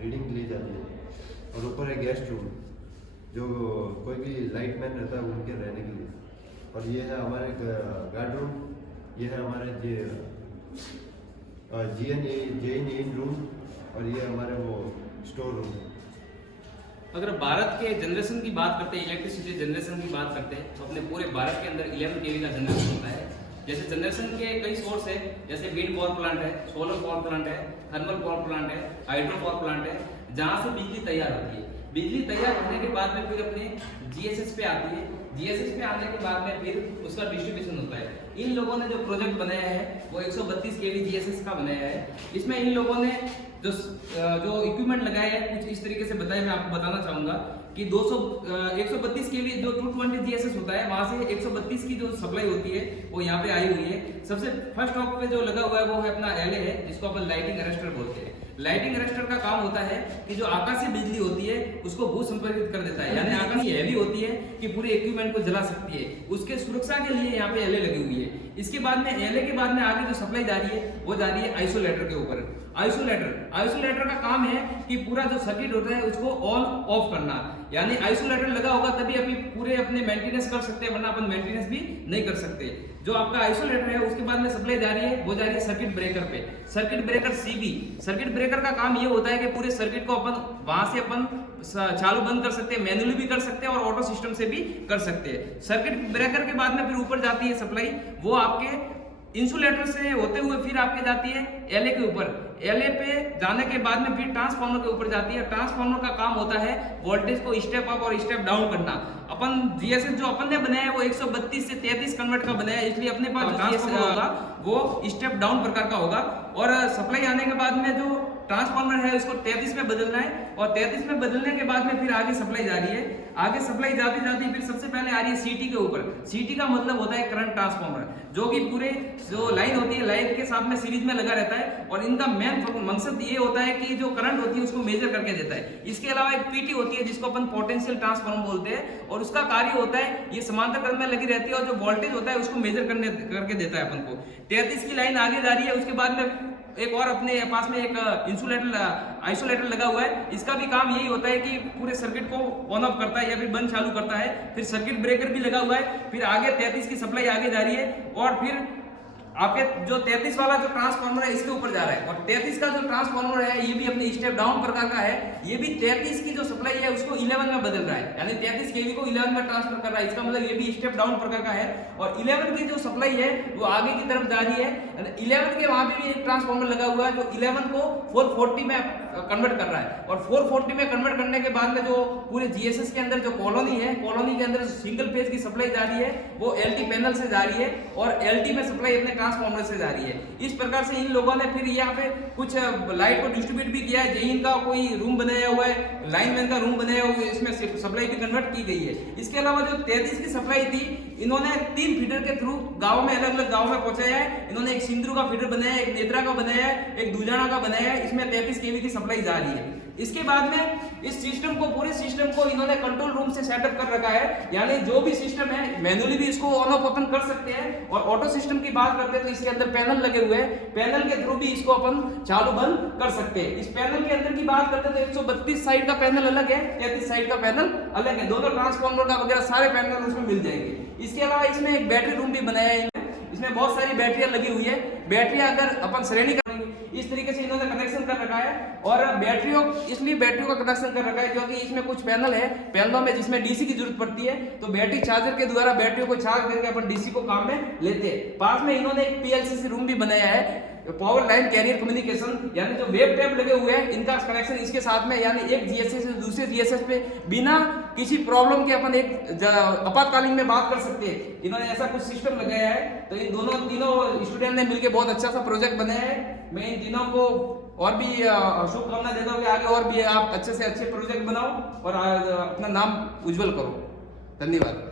Reading ली जाती है। और ऊपर है गेस्ट रूम, जो कोई भी लाइट मैन रहता है उनके रहने के लिए। और ये है हमारे गार्ड रूम, ये है हमारे जे रूम, और ये हमारे वो स्टोर रूम। अगर भारत के जनरेशन की बात करते हैं, इलेक्ट्रिसिटी जनरेशन की बात करते हैं, तो अपने पूरे भारत के अंदर 11 kV का जनरेशन होता है। जैसे जनरेशन के कई सोर्स है, जैसे विंड पावर प्लांट है, सोलर पावर प्लांट है, थर्मल पावर प्लांट है, हाइड्रो पावर प्लांट है, जहाँ से बिजली तैयार होती है। बिजली तैयार होने के बाद में फिर अपने जीएसएस पे आती है। जीएसएस पे आने के बाद में फिर उसका डिस्ट्रीब्यूशन होता है। इन लोगों ने जो प्रोजेक्ट बनाया है वो 132 kV जीएसएस का बनाया है। इसमें इन लोगों ने जो इक्विपमेंट लगाए हैं कुछ इस तरीके से बताया। मैं आपको बताना चाहूंगा कि 132 kV जो 220 जीएसएस होता है, वहां से 132 की जो सप्लाई होती है वो यहाँ पे आई हुई है। सबसे फर्स्ट टॉप पे जो लगा हुआ है वो है अपना एलए है, जिसको अपन लाइटिंग अरेस्टर बोलते हैं। लाइटिंग अरेस्टर का काम होता है कि जो आकाशीय बिजली होती है उसको भू संपर्कित कर देता है, यानी आकाशीय हैवी होती है कि पूरे इक्विपमेंट को जला सकती है। उसके सुरक्षा के लिए यहाँ पे एलए लगी हुई है। इसके बाद में एलए के बाद में आगे जो सप्लाई जा रही है वो जा रही है आइसोलेटर के ऊपर। आइसोलेटर का काम है कि पूरा जो सर्किट होता है उसको ऑन ऑफ करना, यानी आइसोलेटर लगा होगा तभी अभी पूरे अपने मेंटेनेंस कर सकते हैं, वरना अपन मेंटेनेंस भी नहीं कर सकते। जो आपका आइसोलेटर है उसके बाद में सप्लाई जा रही है वो जा रही है सर्किट ब्रेकर पे। Circuit breaker CB, circuit breaker का काम ये होता है कि पूरे सर्किट को अपन वहां से अपन चालू बंद कर सकते हैं, मैनुअली भी कर सकते हैं और ऑटो सिस्टम से भी कर सकते हैं। सर्किट ब्रेकर के बाद में फिर ऊपर जाती है सप्लाई, वो आपके इंसुलेटर से होते हुए फिर आपके जाती है एलए के ऊपर। एलए पे जाने के बाद में फिर ट्रांसफार्मर के ऊपर जाती है। ट्रांसफार्मर का काम होता है वोल्टेज को स्टेप अप और स्टेप डाउन करना। अपन जीएसएस जो अपन ने बनाया है वो 132 से 33 कन्वर्ट का बनाया है, इसलिए अपने पास जो जीएसएस होगा वो स्टेप डाउन प्रकार का होगा। और सप्लाई आने के बाद में जो ट्रांसफार्मर है उसको 33 में बदलना है, और 33 में बदलने के बाद में फिर आगे सप्लाई जा रही है। आगे सप्लाई जाती जाती फिर सबसे पहले आ रही है सीटी के ऊपर। सीटी का मतलब होता है करंट ट्रांसफार्मर, जो कि पूरे जो लाइन होती है लाइन के साथ में सीरीज में लगा रहता है, और इनका मेन मकसद ये होता है कि जो करंट होती है उसको मेजर करके देता है। इसके अलावा एक पीटी होती है जिसको अपन पोटेंशियल ट्रांसफार्मर बोलते हैं, और उसका कार्य होता है ये समांतर क्रम में लगी रहती है और जो वोल्टेज होता है उसको मेजर करके देता है अपन को। 33 की लाइन आगे जा रही है, उसके बाद में एक और अपने पास में एक आइसोलेटर लगा हुआ है। इसका भी काम यही होता है कि पूरे सर्किट को ऑन ऑफ करता है या फिर बंद चालू करता है। फिर सर्किट ब्रेकर भी लगा हुआ है। फिर आगे 33 की सप्लाई आगे जा रही है, और फिर आपके जो 33 वाला जो ट्रांसफार्मर है इसके ऊपर जा रहा है। और 33 का जो ट्रांसफार्मर है ये भी अपने स्टेप डाउन प्रकार का है। ये भी 33 की जो सप्लाई है उसको 11 में बदल रहा है, यानी 33 kV को 11 में ट्रांसफर कर रहा है। इसका मतलब ये भी स्टेप डाउन प्रकार का है। और 11 की जो सप्लाई है वो आगे की तरफ जा रही है। 11 के वहां पे भी एक ट्रांसफार्मर लगा हुआ है जो 11 को 440 में कन्वर्ट कर रहा है। और 440 में कन्वर्ट करने के बाद में जो पूरे जीएसएस के अंदर जो कॉलोनी है, कॉलोनी के अंदर सिंगल फेज की सप्लाई जा रही है वो एलटी पैनल से जा रही है, और एलटी में सप्लाई अपने ट्रांसफार्मर से जा रही है। इस प्रकार से इन लोगों ने फिर यहाँ पे कुछ लाइट को डिस्ट्रीब्यूट भी किया है। जेईन का कोई रूम बनाया हुआ है, लाइनमैन का रूम बनाया हुआ है, इसमें सप्लाई भी कन्वर्ट की गई है। इसके अलावा जो 33 की सप्लाई थी इन्होंने 3 फीडर के थ्रू गाँव में अलग अलग गाँव में पहुंचाया है। इन्होंने एक सिंदरू का फीडर बनाया है, एक नेत्रा का बनाया है, एक दुजाना का बनाया है। इसमें 33 kV की सप्लाई जा रही है। इसके बाद में इस सिस्टम को पूरे सिस्टम को इन्होंने कंट्रोल रूम से सेटअप कर रखा है, यानी जो भी सिस्टम है मैनुअली भी इसको ऑन ऑफ ओपन कर सकते हैं। और ऑटो सिस्टम की बात करते हैं तो इसके अंदर पैनल लगे हुए हैं, पैनल के थ्रू भी इसको अपन चालू बंद कर सकते हैं। इस पैनल के अंदर की बात करते हैं तो 132 साइड का पैनल अलग है, 33 साइड का पैनल अलग है। दोनों ट्रांसफार्मर का वगैरह सारे पैनल उसमें मिल जाएंगे। इसके अलावा इसमें एक बैटरी रूम भी बनाया है। इसमें बहुत सारी बैटरियां लगी हुई है। बैटरियां अगर अपन श्रेणी करेंगे इस तरीके से इन्होंने कनेक्शन कर रखा है। और बैटरियों इसलिए बैटरियों का कनेक्शन कर रखा है क्योंकि इसमें कुछ पैनल है, पैनलों में जिसमें डीसी की जरूरत पड़ती है, तो बैटरी चार्जर के द्वारा बैटरियों को चार्ज करके अपन डीसी को काम में लेते हैं। पास में इन्होंने एक पीएलसी रूम भी बनाया है, पावर लाइन कैरियर कम्युनिकेशन, यानी जो वेब टैब लगे हुए हैं इनका कनेक्शन इसके साथ में, यानी एक जीएसएस से दूसरे जीएसएस पे बिना किसी प्रॉब्लम के अपन एक आपातकालीन में बात कर सकते हैं। इन्होंने ऐसा कुछ सिस्टम लगाया है। तो इन तीनों स्टूडेंट ने मिलकर बहुत अच्छा सा प्रोजेक्ट बनाया है। मैं इन तीनों को और भी शुभकामना देता हूँ कि आगे और भी आप अच्छे से अच्छे प्रोजेक्ट बनाओ और अपना नाम उज्जवल करो। धन्यवाद।